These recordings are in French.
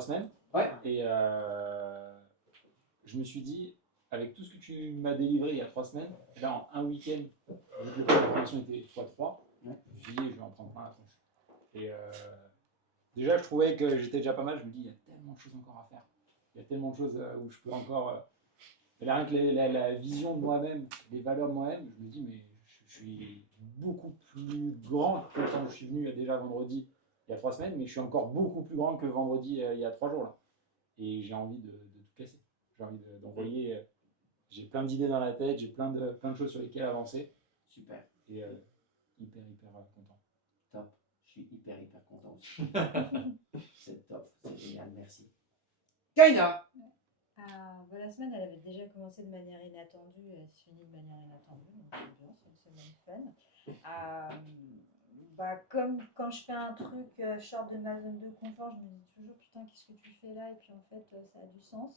semaines. Ouais. Et je me suis dit, avec tout ce que tu m'as délivré il y a 3 semaines, là en un week-end, vu que la production était x3, Ouais. je me suis dit, je vais en prendre plein la tronche. Et déjà, je trouvais que j'étais déjà pas mal. Je me dis, il y a tellement de choses encore à faire. Il y a tellement de choses où je peux encore. Rien que la vision de moi-même, les valeurs de moi-même, je me dis, mais je suis beaucoup plus grand que quand je suis venu déjà vendredi il y a 3 semaines, mais je suis encore beaucoup plus grand que vendredi il y a 3 jours là. Et j'ai envie de tout casser. J'ai envie d'envoyer. J'ai plein d'idées dans la tête, j'ai plein de choses sur lesquelles avancer. Super. Et hyper content. Top. Je suis hyper content aussi. C'est top. C'est génial. Merci. Kaina. La semaine, elle avait déjà commencé de manière inattendue et elle se finit de manière inattendue. Donc c'est bien, c'est une semaine fun. Comme quand je fais un truc, je sors de ma zone de confort, je me dis toujours putain, qu'est-ce que tu fais là? Et puis en fait, ça a du sens.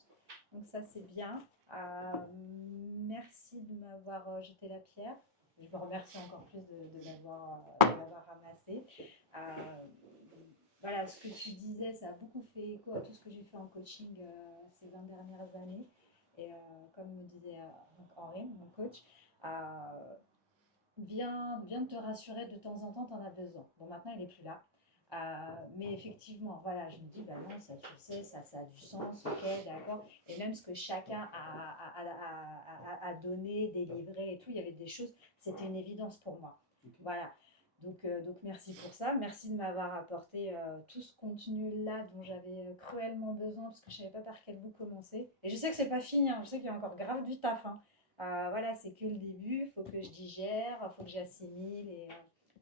Donc ça, c'est bien. Merci de m'avoir jeté la pierre. Je me remercie encore plus de l'avoir ramassé. Voilà, ce que tu disais, ça a beaucoup fait écho à tout ce que j'ai fait en coaching ces 20 dernières années. Et comme me disait donc Henri, mon coach, viens te rassurer de temps en temps, tu en as besoin. Bon, maintenant, il n'est plus là. Mais effectivement, voilà, je me dis, bah non, ça tu le sais, ça a du sens, ok, d'accord. Et même ce que chacun a donné, délivré et tout, il y avait des choses, c'était une évidence pour moi. Okay. Voilà. Donc merci pour ça. Merci de m'avoir apporté tout ce contenu-là dont j'avais cruellement besoin parce que je ne savais pas par quel bout commencer. Et je sais que c'est pas fini, hein. Je sais qu'il y a encore grave du taf. Hein. Voilà, c'est que le début. Il faut que je digère, il faut que j'assimile et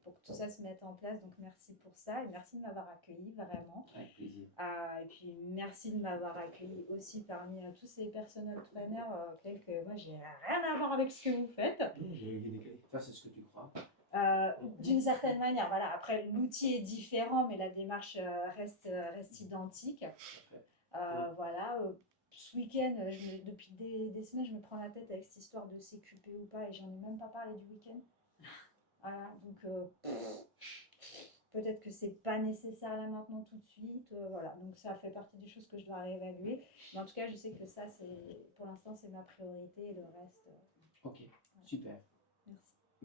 pour que tout ça se mette en place. Donc merci pour ça et merci de m'avoir accueilli vraiment. Avec plaisir. Et puis merci de m'avoir accueilli aussi parmi tous ces personal trainers tels que moi j'ai rien à voir avec ce que vous faites. Ça c'est ce que tu crois. D'une certaine manière, voilà. Après, l'outil est différent, mais la démarche reste identique. Voilà. Ce week-end, depuis des semaines, je me prends la tête avec cette histoire de CQP ou pas, et j'en ai même pas parlé du week-end. Voilà. Donc, peut-être que c'est pas nécessaire là maintenant tout de suite. Voilà. Donc, ça fait partie des choses que je dois réévaluer. Mais en tout cas, je sais que ça, pour l'instant, c'est ma priorité et le reste. Ok, super. Merci.